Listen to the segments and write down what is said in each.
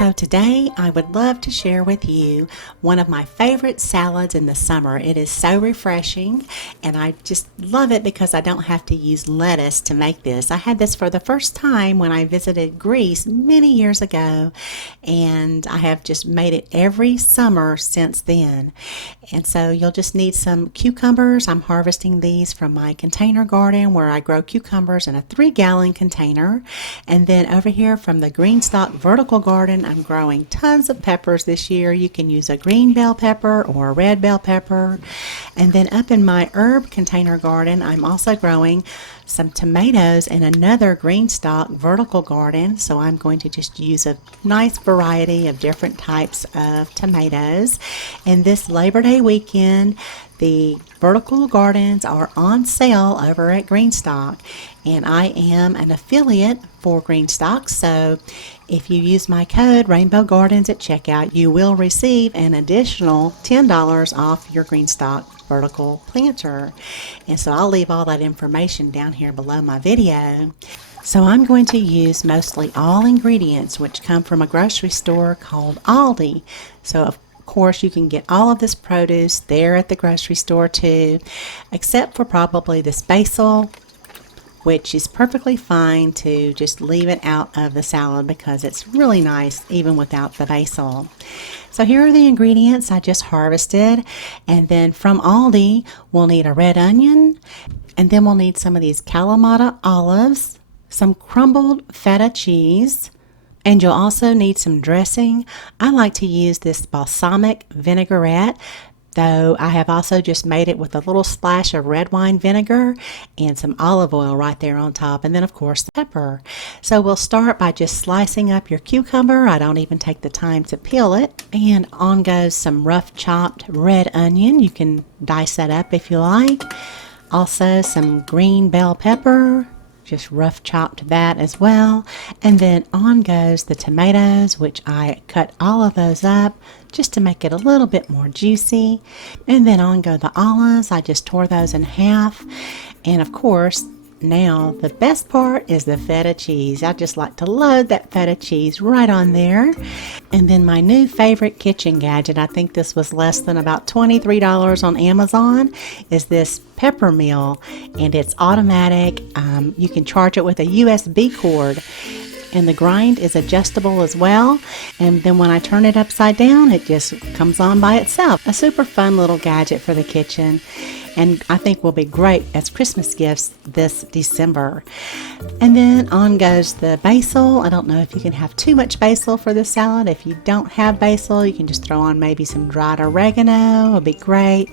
So today I would love to share with you one of my favorite salads in the summer. It is so refreshing and I just love it because I don't have to use lettuce to make this. I had this for the first time when I visited Greece many years ago, and I have just made it every summer since then. And so you'll just need some cucumbers. I'm harvesting these from my container garden where I grow cucumbers in a 3-gallon container. And then over here from the GreenStalk vertical garden, I'm growing tons of peppers this year. You can use a green bell pepper or a red bell pepper. And then up in my herb container garden, I'm also growing some tomatoes in another GreenStalk vertical garden. So I'm going to just use a nice variety of different types of tomatoes. And this Labor Day weekend, the vertical gardens are on sale over at GreenStalk, and I am an affiliate for GreenStalks, so if you use my code rainbowgardens at checkout, you will receive an additional $10 off your GreenStalk vertical planter. And so I'll leave all that information down here below my video. So I'm going to use mostly all ingredients which come from a grocery store called ALDI. So of course you can get all of this produce there at the grocery store too, except for probably this basil, which is perfectly fine to just leave it out of the salad because it's really nice even without the basil. So here are the ingredients I just harvested, and then from Aldi we'll need a red onion, and then we'll need some of these Kalamata olives, some crumbled feta cheese, and you'll also need some dressing. I like to use this balsamic vinaigrette, though I have also just made it with a little splash of red wine vinegar and some olive oil right there on top, and then of course the pepper. So we'll start by just slicing up your cucumber. I don't even take the time to peel it. And on goes some rough chopped red onion. You can dice that up if you like. Also some green bell pepper, just rough chopped that as well. And then on goes the tomatoes, which I cut all of those up just to make it a little bit more juicy. And then on go the olives. I just tore those in half. And of course, now the best part is the feta cheese. I just like to load that feta cheese right on there. And then my new favorite kitchen gadget, I think this was less than about $23 on Amazon, is this pepper mill, and it's automatic. You can charge it with a USB cord, and the grind is adjustable as well. And then when I turn it upside down, it just comes on by itself. A super fun little gadget for the kitchen, and I think will be great as Christmas gifts this December. And then on goes the basil. I don't know if you can have too much basil for this salad. If you don't have basil, you can just throw on maybe some dried oregano. It'll be great.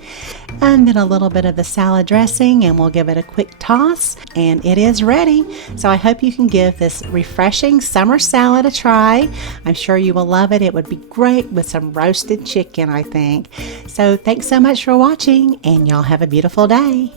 And then a little bit of the salad dressing, and we'll give it a quick toss, and it is ready. So I hope you can give this refreshing summer salad a try. I'm sure you will love it. It would be great with some roasted chicken, I think. So thanks so much for watching, and y'all have a beautiful day.